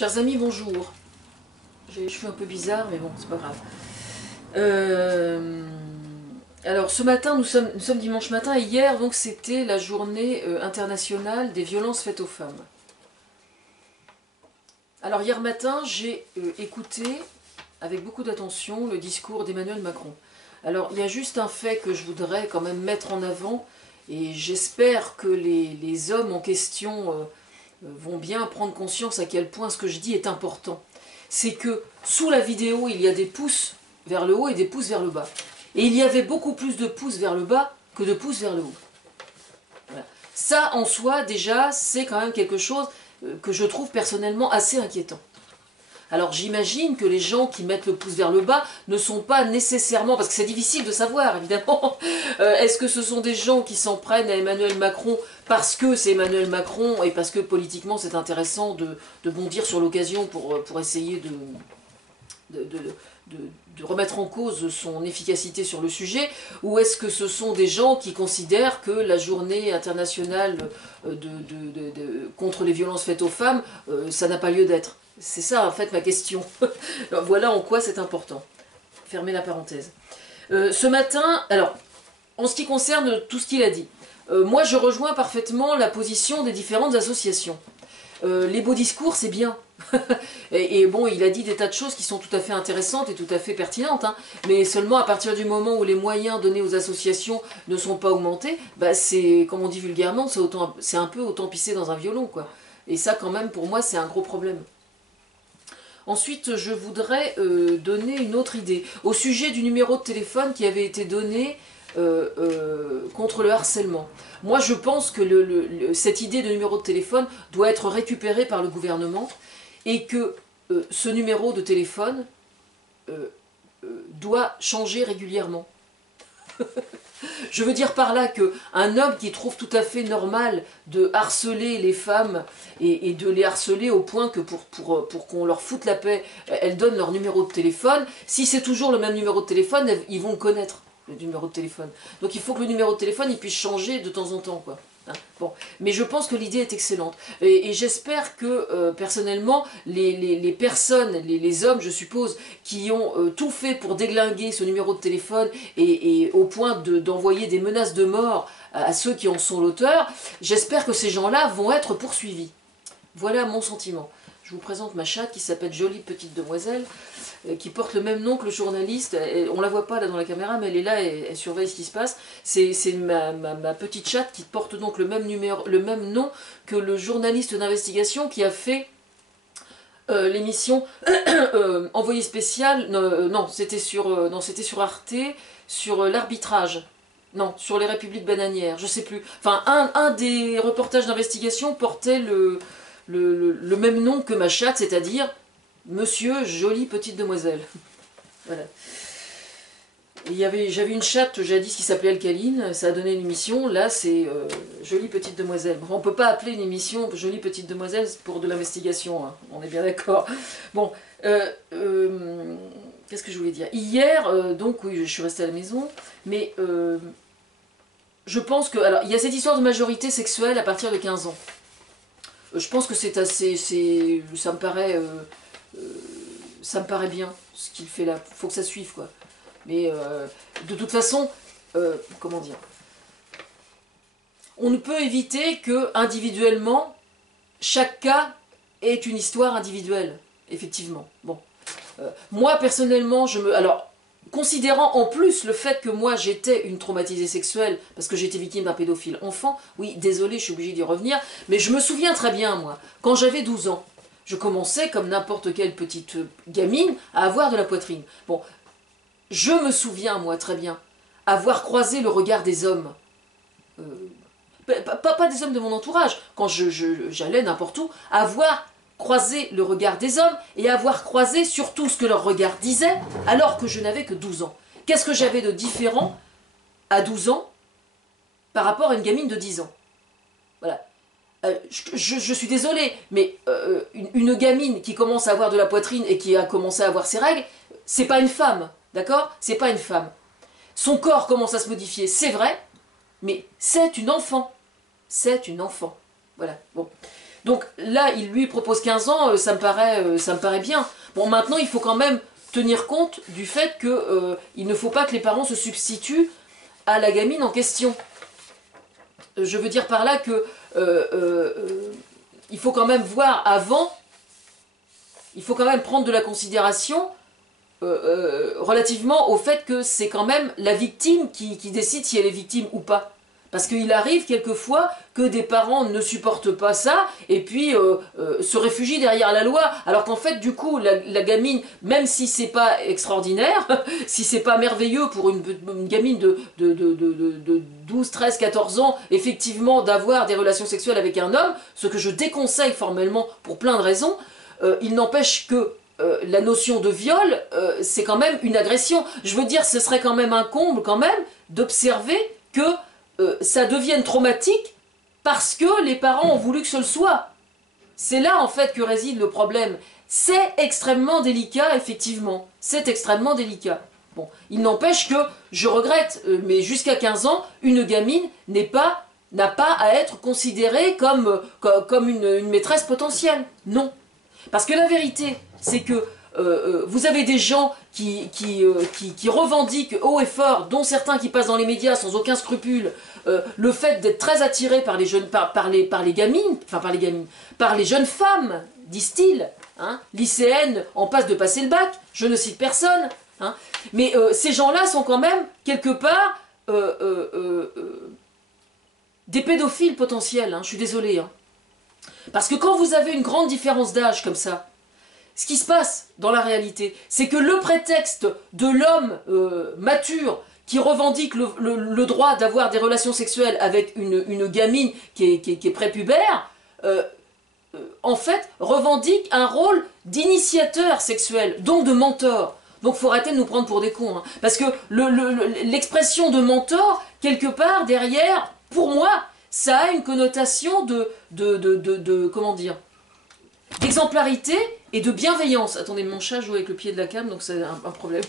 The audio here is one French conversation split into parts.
Chers amis, bonjour. J'ai les cheveux un peu bizarres, mais bon, c'est pas grave. Alors, ce matin, nous sommes dimanche matin, et hier, donc, c'était la journée internationale des violences faites aux femmes. Alors, hier matin, j'ai écouté, avec beaucoup d'attention, le discours d'Emmanuel Macron. Alors, il y a juste un fait que je voudrais quand même mettre en avant, et j'espère que les hommes en question vont bien prendre conscience à quel point ce que je dis est important. C'est que sous la vidéo, il y a des pouces vers le haut et des pouces vers le bas. Et il y avait beaucoup plus de pouces vers le bas que de pouces vers le haut. Voilà. Ça, en soi, déjà, c'est quand même quelque chose que je trouve personnellement assez inquiétant. Alors j'imagine que les gens qui mettent le pouce vers le bas ne sont pas nécessairement, parce que c'est difficile de savoir évidemment, est-ce que ce sont des gens qui s'en prennent à Emmanuel Macron parce que c'est Emmanuel Macron et parce que politiquement c'est intéressant de bondir sur l'occasion pour essayer de remettre en cause son efficacité sur le sujet, ou est-ce que ce sont des gens qui considèrent que la journée internationale contre les violences faites aux femmes, ça n'a pas lieu d'être? C'est ça en fait ma question. Voilà en quoi c'est important. Fermez la parenthèse. Ce matin, alors, en ce qui concerne tout ce qu'il a dit, moi je rejoins parfaitement la position des différentes associations. Les beaux discours, c'est bien. et bon, il a dit des tas de choses qui sont tout à fait intéressantes et tout à fait pertinentes, hein, mais seulement à partir du moment où les moyens donnés aux associations ne sont pas augmentés, bah c'est, comme on dit vulgairement, c'est un peu autant pisser dans un violon, quoi. Et ça, quand même, pour moi, c'est un gros problème. Ensuite, je voudrais donner une autre idée. Au sujet du numéro de téléphone qui avait été donné contre le harcèlement. Moi, je pense que cette idée de numéro de téléphone doit être récupérée par le gouvernement et que ce numéro de téléphone doit changer régulièrement. Je veux dire par là qu'un homme qui trouve tout à fait normal de harceler les femmes et de les harceler au point que pour qu'on leur foute la paix, elles donnent leur numéro de téléphone, si c'est toujours le même numéro de téléphone, ils vont connaître le numéro de téléphone. Donc il faut que le numéro de téléphone il puisse changer de temps en temps, quoi. Hein, bon. Mais je pense que l'idée est excellente. Et j'espère que, personnellement, les personnes, les hommes, je suppose, qui ont tout fait pour déglinguer ce numéro de téléphone et au point d'envoyer des menaces de mort à ceux qui en sont l'auteur, j'espère que ces gens-là vont être poursuivis. Voilà mon sentiment. Je vous présente ma chatte qui s'appelle Jolie Petite Demoiselle, qui porte le même nom que le journaliste. On ne la voit pas là dans la caméra, mais elle est là et elle surveille ce qui se passe. C'est ma petite chatte qui porte donc le même nom que le journaliste d'investigation qui a fait l'émission Envoyé spécial. Non, c'était sur Arte, sur l'arbitrage. Non, sur les républiques bananières, je sais plus. Enfin, un des reportages d'investigation portait le même nom que ma chatte, c'est-à-dire Monsieur Jolie Petite Demoiselle. Voilà. J'avais une chatte jadis qui s'appelait Alcaline, ça a donné une émission, là c'est Jolie Petite Demoiselle. Bon, on ne peut pas appeler une émission Jolie Petite Demoiselle pour de l'investigation, hein, on est bien d'accord. Bon, qu'est-ce que je voulais dire? Hier, donc oui, je suis restée à la maison, mais je pense que... Alors, il y a cette histoire de majorité sexuelle à partir de 15 ans. Je pense que c'est assez... ça me paraît bien, ce qu'il fait là. Il faut que ça suive, quoi. Mais de toute façon, comment dire, on ne peut éviter que, individuellement, chaque cas est une histoire individuelle, effectivement. Bon. Moi, personnellement, alors, considérant en plus le fait que moi, j'étais une traumatisée sexuelle, parce que j'étais victime d'un pédophile enfant, oui, désolé, je suis obligée d'y revenir, mais je me souviens très bien, moi, quand j'avais 12 ans, je commençais, comme n'importe quelle petite gamine, à avoir de la poitrine. Bon, je me souviens, moi, très bien, avoir croisé le regard des hommes. Pas des hommes de mon entourage, quand j'allais n'importe où, avoir croisé le regard des hommes et avoir croisé surtout ce que leur regard disait, alors que je n'avais que 12 ans. Qu'est-ce que j'avais de différent à 12 ans par rapport à une gamine de 10 ans? Voilà. Je suis désolée, mais une gamine qui commence à avoir de la poitrine et qui a commencé à avoir ses règles, c'est pas une femme, d'accord? C'est pas une femme. Son corps commence à se modifier, c'est vrai, mais c'est une enfant. C'est une enfant. Voilà, bon. Donc là, il lui propose 15 ans, ça me paraît bien. Bon, maintenant, il faut quand même tenir compte du fait que il ne faut pas que les parents se substituent à la gamine en question. Je veux dire par là que il faut quand même voir avant, il faut quand même prendre de la considération relativement au fait que c'est quand même la victime qui décide si elle est victime ou pas. Parce qu'il arrive quelquefois que des parents ne supportent pas ça et puis se réfugient derrière la loi. Alors qu'en fait, du coup, la gamine, même si c'est pas extraordinaire, si c'est pas merveilleux pour une gamine de 12, 13, 14 ans, effectivement, d'avoir des relations sexuelles avec un homme, ce que je déconseille formellement pour plein de raisons, il n'empêche que la notion de viol, c'est quand même une agression. Je veux dire, ce serait quand même un comble quand même d'observer que ça devienne traumatique parce que les parents ont voulu que ce le soit. C'est là en fait que réside le problème. C'est extrêmement délicat, effectivement. C'est extrêmement délicat. Bon, il n'empêche que, je regrette, mais jusqu'à 15 ans, une gamine n'a pas à être considérée comme une maîtresse potentielle. Non. Parce que la vérité, c'est que vous avez des gens qui revendiquent haut et fort, dont certains qui passent dans les médias sans aucun scrupule, le fait d'être très attirés par les jeunes, par les gamines, par les jeunes femmes, disent-ils, hein, lycéennes en passe de passer le bac, je ne cite personne, hein, mais ces gens-là sont quand même quelque part des pédophiles potentiels, hein, je suis désolée, hein. Parce que quand vous avez une grande différence d'âge comme ça, ce qui se passe dans la réalité, c'est que le prétexte de l'homme mature qui revendique le droit d'avoir des relations sexuelles avec une gamine qui est prépubère, en fait, revendique un rôle d'initiateur sexuel, donc de mentor. Donc il faut arrêter de nous prendre pour des cons. Hein. Parce que l'expression de mentor, quelque part, derrière, pour moi, ça a une connotation comment dire, d'exemplarité et de bienveillance. Attendez, mon chat joue avec le pied de la cam, donc c'est un problème.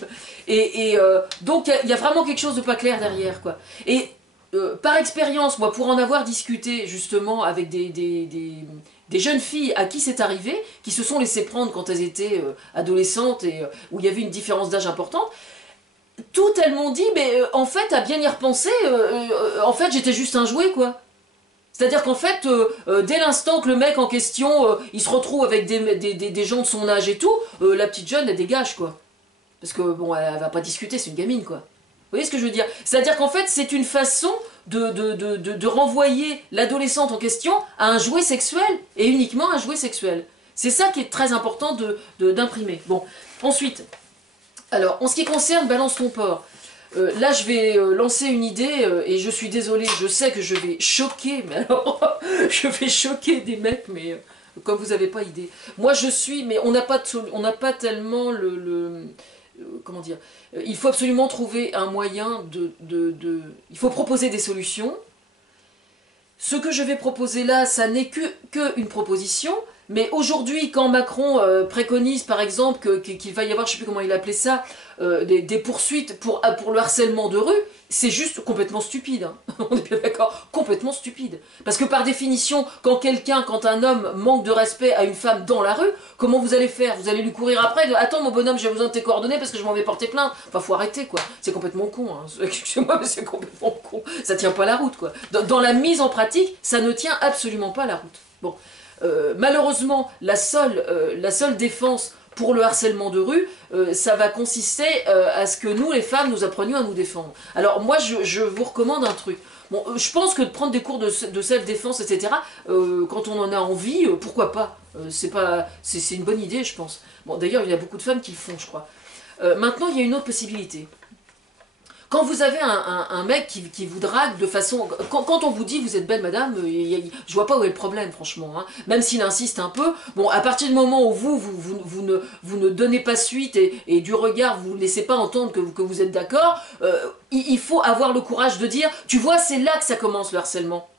Et donc il y a vraiment quelque chose de pas clair derrière, quoi. Et par expérience, moi, pour en avoir discuté justement avec des jeunes filles à qui c'est arrivé, qui se sont laissées prendre quand elles étaient adolescentes et où il y avait une différence d'âge importante, toutes elles m'ont dit, mais en fait, à bien y repenser, en fait, j'étais juste un jouet, quoi. C'est-à-dire qu'en fait, dès l'instant que le mec en question, il se retrouve avec des gens de son âge et tout, la petite jeune, elle dégage, quoi. Parce que, bon, elle va pas discuter, c'est une gamine, quoi. Vous voyez ce que je veux dire? C'est-à-dire qu'en fait, c'est une façon de renvoyer l'adolescente en question à un jouet sexuel, et uniquement un jouet sexuel. C'est ça qui est très important d'imprimer. Bon, ensuite, alors, en ce qui concerne Balance ton porc, là, je vais lancer une idée, et je suis désolée, je sais que je vais choquer, mais alors, je vais choquer des mecs, mais comme vous n'avez pas idée. Moi, je suis, mais on n'a pas tellement comment dire, il faut absolument trouver un moyen il faut proposer des solutions. Ce que je vais proposer là, ça n'est que une proposition, mais aujourd'hui, quand Macron préconise par exemple qu'il va y avoir, je ne sais plus comment il appelait ça, des poursuites pour le harcèlement de rue, c'est juste complètement stupide. Hein. On est bien d'accord, complètement stupide. Parce que par définition, quand un homme manque de respect à une femme dans la rue, comment vous allez faire? Vous allez lui courir après, attends mon bonhomme, j'ai besoin de tes coordonnées parce que je m'en vais porter plainte. Enfin, faut arrêter, quoi. C'est complètement con. Hein. Excusez-moi, mais c'est complètement con. Ça tient pas la route, quoi. Dans la mise en pratique, ça ne tient absolument pas la route. Bon. Malheureusement, la seule défense pour le harcèlement de rue, ça va consister à ce que nous, les femmes, nous apprenions à nous défendre. Alors moi, je vous recommande un truc. Bon, je pense que de prendre des cours de self-défense, etc., quand on en a envie, pourquoi pas? C'est une bonne idée, je pense. Bon, d'ailleurs, il y a beaucoup de femmes qui le font, je crois. Maintenant, il y a une autre possibilité. Quand vous avez un mec qui vous drague de façon... Quand on vous dit vous êtes belle madame, je vois pas où est le problème franchement. Hein. Même s'il insiste un peu, bon à partir du moment où vous ne donnez pas suite et du regard vous ne laissez pas entendre que vous êtes d'accord, il faut avoir le courage de dire tu vois c'est là que ça commence le harcèlement.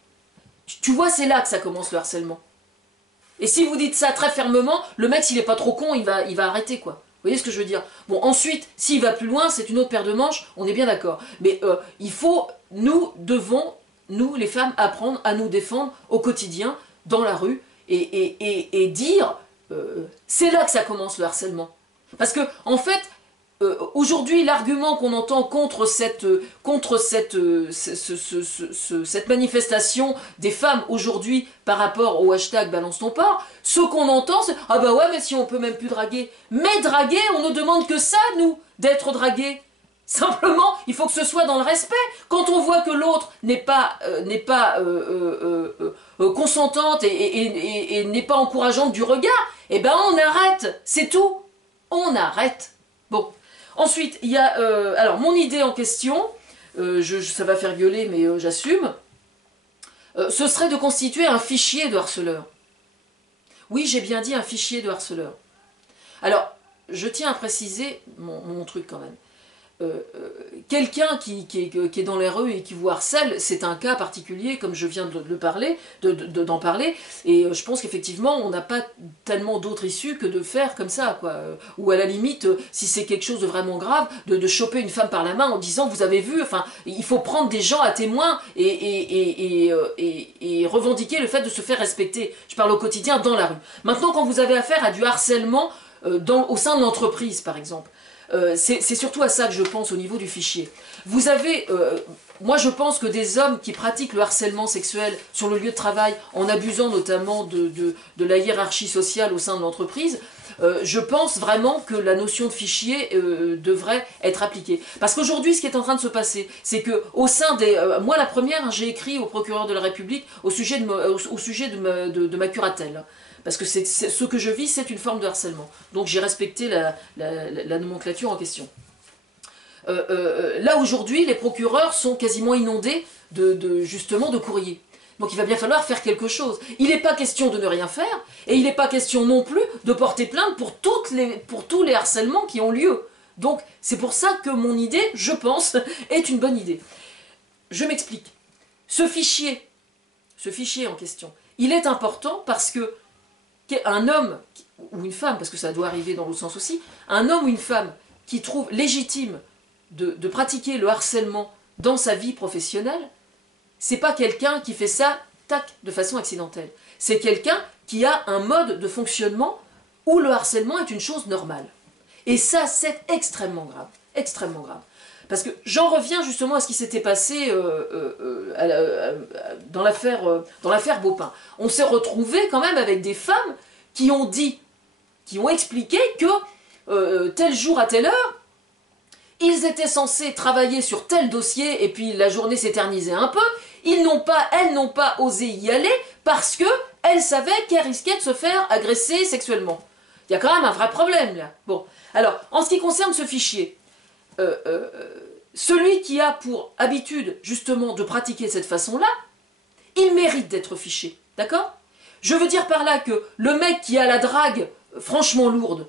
Tu vois c'est là que ça commence le harcèlement. Et si vous dites ça très fermement, le mec s'il est pas trop con il va arrêter quoi. Vous voyez ce que je veux dire? Bon, ensuite, s'il va plus loin, c'est une autre paire de manches, on est bien d'accord. Mais nous devons, nous les femmes, apprendre à nous défendre au quotidien, dans la rue, et dire, c'est là que ça commence le harcèlement. Parce que, en fait, aujourd'hui, l'argument qu'on entend contre cette manifestation des femmes aujourd'hui par rapport au hashtag Balance ton porc, ce qu'on entend, c'est « Ah bah ouais, mais si on peut même plus draguer. » Mais draguer, on ne demande que ça, nous, d'être dragués. Simplement, il faut que ce soit dans le respect. Quand on voit que l'autre n'est pas consentante et n'est pas encourageante du regard, eh ben on arrête, c'est tout. On arrête. Bon. Ensuite, il y a... alors, mon idée en question, ça va faire gueuler, mais j'assume, ce serait de constituer un fichier de harceleurs. Oui, j'ai bien dit un fichier de harceleurs. Alors, je tiens à préciser mon truc quand même. Quelqu'un qui est dans les rues et qui vous harcèle, c'est un cas particulier, comme je viens d'en parler, et je pense qu'effectivement, on n'a pas tellement d'autres issues que de faire comme ça, quoi. Ou à la limite, si c'est quelque chose de vraiment grave, de choper une femme par la main en disant, vous avez vu, enfin, il faut prendre des gens à témoin et revendiquer le fait de se faire respecter. Je parle au quotidien dans la rue. Maintenant, quand vous avez affaire à du harcèlement au sein de l'entreprise, par exemple, c'est surtout à ça que je pense au niveau du fichier. Vous avez, moi je pense que des hommes qui pratiquent le harcèlement sexuel sur le lieu de travail, en abusant notamment de la hiérarchie sociale au sein de l'entreprise, je pense vraiment que la notion de fichier devrait être appliquée. Parce qu'aujourd'hui, ce qui est en train de se passer, c'est que au sein des... moi la première, j'ai écrit au procureur de la République au sujet de ma curatelle. Parce que ce que je vis, c'est une forme de harcèlement. Donc j'ai respecté la nomenclature en question. Là, aujourd'hui, les procureurs sont quasiment inondés justement de courriers. Donc il va bien falloir faire quelque chose. Il n'est pas question de ne rien faire, et il n'est pas question non plus de porter plainte pour tous les harcèlements qui ont lieu. Donc c'est pour ça que mon idée, je pense, est une bonne idée. Je m'explique. Ce fichier en question, il est important parce que un homme ou une femme, parce que ça doit arriver dans l'autre sens aussi, un homme ou une femme qui trouve légitime de pratiquer le harcèlement dans sa vie professionnelle, c'est pas quelqu'un qui fait ça, tac, de façon accidentelle. C'est quelqu'un qui a un mode de fonctionnement où le harcèlement est une chose normale. Et ça, c'est extrêmement grave. Extrêmement grave. Parce que j'en reviens justement à ce qui s'était passé dans l'affaire Baupin. On s'est retrouvé quand même avec des femmes qui ont expliqué que tel jour à telle heure, ils étaient censés travailler sur tel dossier et puis la journée s'éternisait un peu. Elles n'ont pas osé y aller parce qu'elles savaient qu'elles risquaient de se faire agresser sexuellement. Il y a quand même un vrai problème là. Bon, alors en ce qui concerne ce fichier, celui qui a pour habitude justement de pratiquer de cette façon-là, il mérite d'être fiché, d'accord? Je veux dire par là que le mec qui a la drague franchement lourde,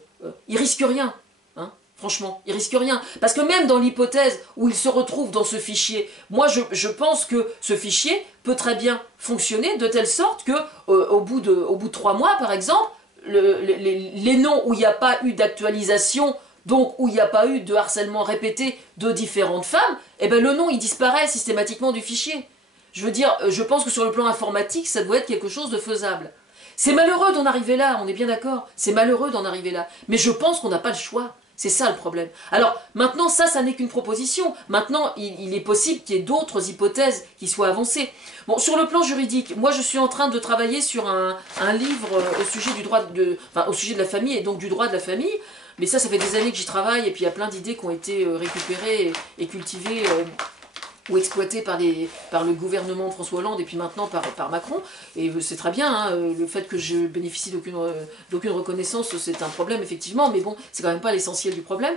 il risque rien, hein, franchement, il risque rien. Parce que même dans l'hypothèse où il se retrouve dans ce fichier, moi je pense que ce fichier peut très bien fonctionner de telle sorte que au bout de 3 mois par exemple, les noms où il n'y a pas eu d'actualisation, donc où il n'y a pas eu de harcèlement répété de différentes femmes, eh ben le nom il disparaît systématiquement du fichier. Je veux dire, je pense que sur le plan informatique, ça doit être quelque chose de faisable. C'est malheureux d'en arriver là, on est bien d'accord, c'est malheureux d'en arriver là. Mais je pense qu'on n'a pas le choix, c'est ça le problème. Alors maintenant, ça n'est qu'une proposition. Maintenant, il est possible qu'il y ait d'autres hypothèses qui soient avancées. Bon, sur le plan juridique, moi je suis en train de travailler sur un livre au sujet au sujet de la famille et donc du droit de la famille. Mais ça fait des années que j'y travaille et puis il y a plein d'idées qui ont été récupérées et cultivées ou exploitées par le gouvernement de François Hollande et puis maintenant par Macron. Et c'est très bien, hein, le fait que je bénéficie d'aucune reconnaissance, c'est un problème effectivement, mais bon, c'est quand même pas l'essentiel du problème.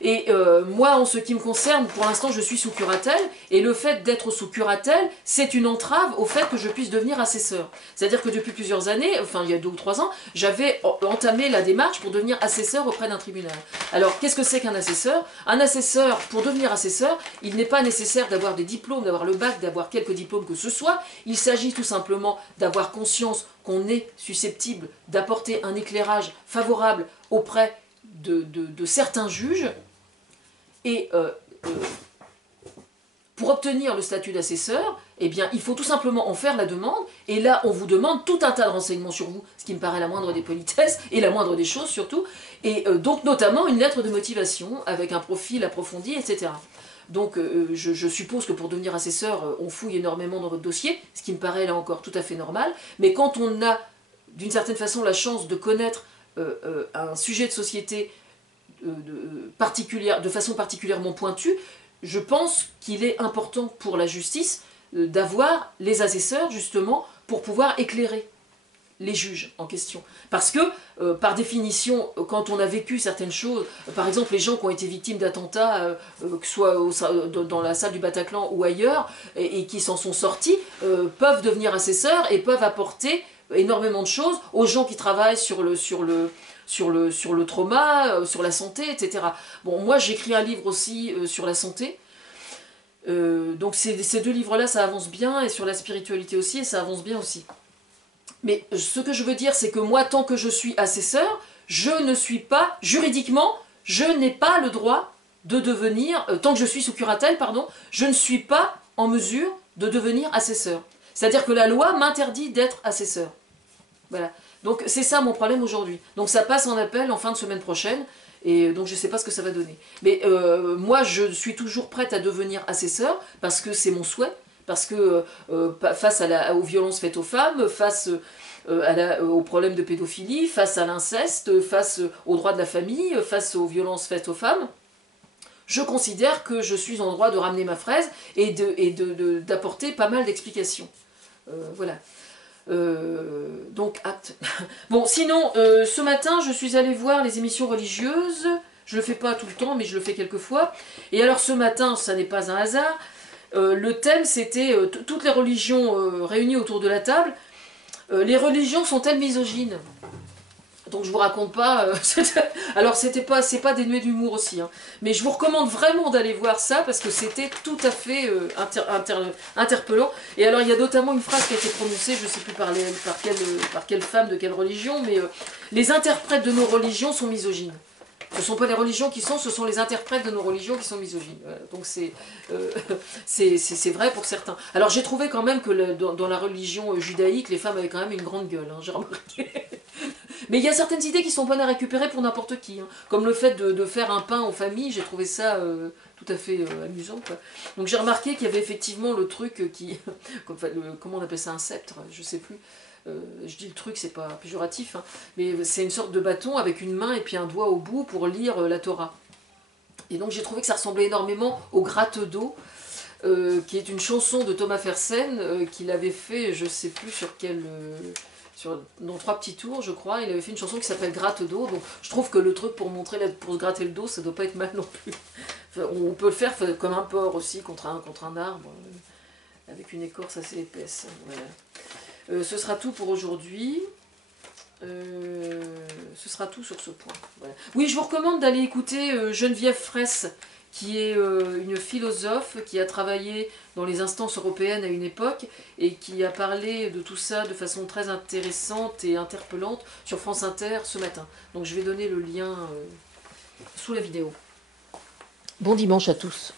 Et moi, en ce qui me concerne, pour l'instant, je suis sous curatelle, et le fait d'être sous curatelle, c'est une entrave au fait que je puisse devenir assesseur. C'est-à-dire que depuis plusieurs années, enfin il y a 2 ou 3 ans, j'avais entamé la démarche pour devenir assesseur auprès d'un tribunal. Alors, qu'est-ce que c'est qu'un assesseur? Un assesseur, pour devenir assesseur, il n'est pas nécessaire d'avoir des diplômes, d'avoir le bac, d'avoir quelques diplômes que ce soit. Il s'agit tout simplement d'avoir conscience qu'on est susceptible d'apporter un éclairage favorable auprès de certains juges, et Pour obtenir le statut d'assesseur, eh bien, il faut tout simplement en faire la demande, et là, on vous demande tout un tas de renseignements sur vous, ce qui me paraît la moindre des politesses, et la moindre des choses surtout, et donc notamment une lettre de motivation, avec un profil approfondi, etc. Donc je suppose que pour devenir assesseur, on fouille énormément dans votre dossier, ce qui me paraît là encore tout à fait normal, mais quand on a d'une certaine façon la chance de connaître un sujet de société de façon particulièrement pointue, je pense qu'il est important pour la justice d'avoir les assesseurs justement pour pouvoir éclairer les juges en question. Parce que, par définition, quand on a vécu certaines choses, par exemple les gens qui ont été victimes d'attentats, que ce soit dans la salle du Bataclan ou ailleurs, et qui s'en sont sortis, peuvent devenir assesseurs et peuvent apporter énormément de choses aux gens qui travaillent sur le trauma, sur la santé, etc. Bon, moi j'écris un livre aussi sur la santé, donc ces deux livres-là, ça avance bien, et sur la spiritualité aussi, et ça avance bien aussi. Mais ce que je veux dire, c'est que moi, tant que je suis assesseur, je ne suis pas, juridiquement, je n'ai pas le droit de devenir, tant que je suis sous curatelle, pardon, je ne suis pas en mesure de devenir assesseur. C'est-à-dire que la loi m'interdit d'être assesseur. Voilà. Donc c'est ça mon problème aujourd'hui. Donc ça passe en appel en fin de semaine prochaine, et donc je ne sais pas ce que ça va donner. Mais moi, je suis toujours prête à devenir assesseur, parce que c'est mon souhait, parce que face aux violences faites aux femmes, face aux problèmes de pédophilie, face à l'inceste, face aux droits de la famille, face aux violences faites aux femmes, je considère que je suis en droit de ramener ma fraise et d'apporter pas mal d'explications. Voilà. Donc acte. Bon, sinon, ce matin, je suis allée voir les émissions religieuses. Je le fais pas tout le temps, mais je le fais quelquefois. Et alors ce matin, ça n'est pas un hasard, le thème c'était toutes les religions réunies autour de la table. Les religions sont-elles misogynes? Donc je vous raconte pas, alors c'est pas dénué d'humour aussi, hein. Mais je vous recommande vraiment d'aller voir ça, parce que c'était tout à fait interpellant. Et alors il y a notamment une phrase qui a été prononcée, je sais plus par quelle femme de quelle religion, mais les interprètes de nos religions sont misogynes. Ce ne sont pas les religions qui sont, ce sont les interprètes de nos religions qui sont misogynes. Voilà. Donc c'est vrai pour certains. Alors j'ai trouvé quand même que dans la religion judaïque, les femmes avaient quand même une grande gueule, hein, j'ai remarqué. Mais il y a certaines idées qui sont bonnes à récupérer pour n'importe qui, hein. Comme le fait de faire un pain aux familles, j'ai trouvé ça tout à fait amusant, quoi. Donc j'ai remarqué qu'il y avait effectivement le truc qui... comment on appelle ça, un sceptre, je sais plus. Je dis le truc, c'est pas péjoratif, hein, mais c'est une sorte de bâton avec une main et puis un doigt au bout pour lire la Torah. Et donc j'ai trouvé que ça ressemblait énormément au Gratte d'eau, qui est une chanson de Thomas Fersen, qu'il avait fait, je sais plus sur quel... dans 3 petits tours, je crois, il avait fait une chanson qui s'appelle Gratte d'eau, donc je trouve que le truc pour se gratter le dos, ça doit pas être mal non plus. Enfin, on peut le faire comme un porc aussi, contre un arbre, avec une écorce assez épaisse. Voilà. Ce sera tout pour aujourd'hui. Ce sera tout sur ce point. Voilà. Oui, je vous recommande d'aller écouter Geneviève Fraisse, qui est une philosophe qui a travaillé dans les instances européennes à une époque et qui a parlé de tout ça de façon très intéressante et interpellante sur France Inter ce matin. Donc je vais donner le lien sous la vidéo. Bon dimanche à tous.